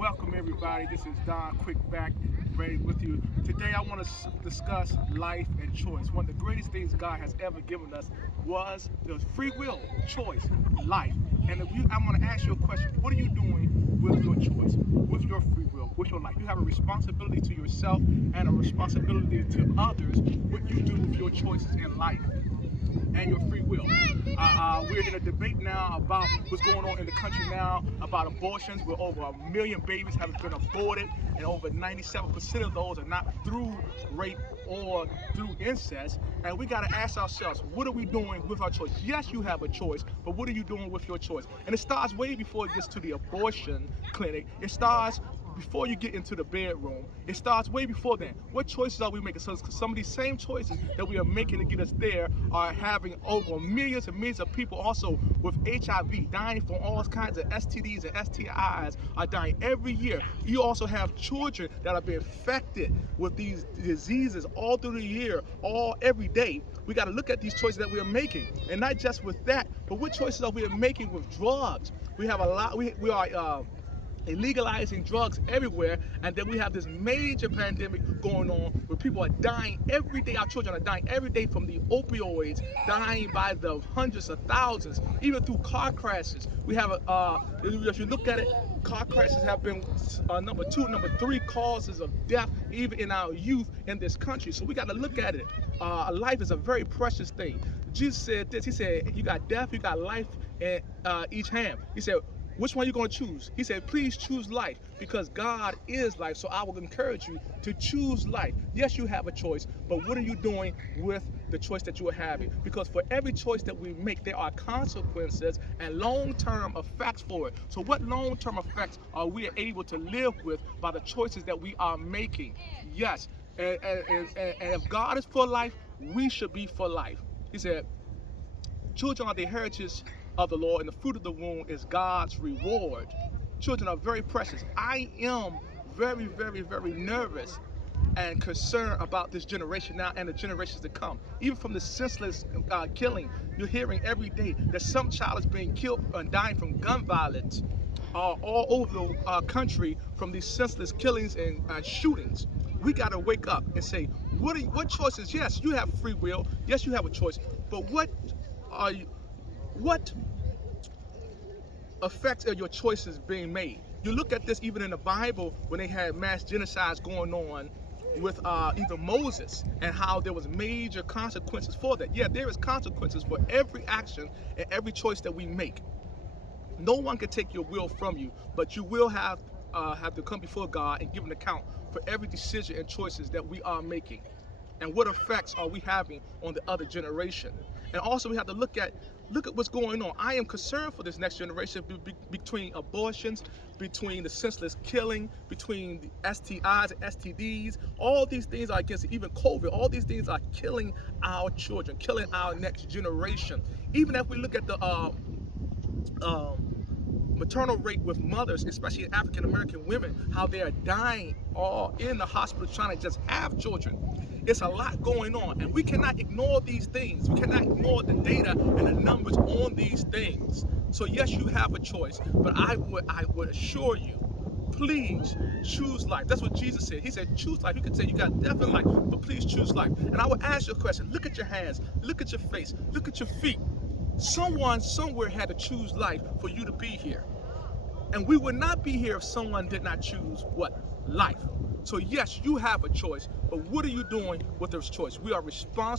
Welcome everybody. This is Don Quickback, ready with you. Today I want to discuss life and choice. One of the greatest things God has ever given us was the free will, choice, life. And I'm going to ask you a question. What are you doing with your choice, with your free will, with your life? You have a responsibility to yourself and a responsibility to others what you do with your choices in life and your free will. We're in a debate now about what's going on in the country now about abortions, where over 1 million babies have been aborted, and over 97% of those are not through rape or through incest. And we got to ask ourselves, what are we doing with our choice? Yes, you have a choice, but what are you doing with your choice? And it starts way before it gets to the abortion clinic. It starts before you get into the bedroom. It starts way before then. What choices are we making? So some of these same choices that we are making to get us there are having over millions and millions of people also with HIV dying from all kinds of STDs and STIs are dying every year. You also have children that are being infected with these diseases all through the year, every day. We got to look at these choices that we are making, and not just with that, but what choices are we making with drugs? We have a lot. We are illegalizing drugs everywhere, and then we have this major pandemic going on where people are dying every day. Our children are dying every day from the opioids, dying by the hundreds of thousands, even through car crashes. We have if you look at it, car crashes have been number 2, number 3 causes of death even in our youth in this country. So we got to look at it. Life is a very precious thing. Jesus said this. He said, you got death, you got life in each hand. He said, which one are you going to choose? He said, please choose life, because God is life. So I will encourage you to choose life. Yes, you have a choice, but what are you doing with the choice that you are having? Because for every choice that we make, there are consequences and long-term effects for it. So what long-term effects are we able to live with by the choices that we are making? Yes, and if God is for life, we should be for life. He said, children are the heritage of the Lord, and the fruit of the womb is God's reward. Children are very precious. I am very, very, very nervous and concerned about this generation now and the generations to come. Even from the senseless killing, you're hearing every day that some child is being killed and dying from gun violence all over the country from these senseless killings and shootings. We got to wake up and say, what choices? Yes, you have free will. Yes, you have a choice. But what effects are your choices being made? You look at this even in the Bible when they had mass genocides going on with even Moses, and how there was major consequences for that. Yeah, there is consequences for every action and every choice that we make. No one can take your will from you, but you will have to come before God and give an account for every decision and choices that we are making, and what effects are we having on the other generation. And also we have to look at what's going on. I am concerned for this next generation between abortions, between the senseless killing, between the STIs and STDs. All these things are against it. Even COVID. All these things are killing our children, killing our next generation. Even if we look at the maternal rate with mothers, especially African American women, how they are dying all in the hospital trying to just have children. It's a lot going on, and we cannot ignore these things. We cannot ignore the data and the numbers on these things. So yes, you have a choice, but I would assure you, please choose life. That's what Jesus said. He said, choose life. You could say you got death and life, but please choose life. And I would ask you a question. Look at your hands, look at your face, look at your feet. Someone somewhere had to choose life for you to be here. And we would not be here if someone did not choose what? Life. So yes, you have a choice, but what are you doing with this choice? We are responsible.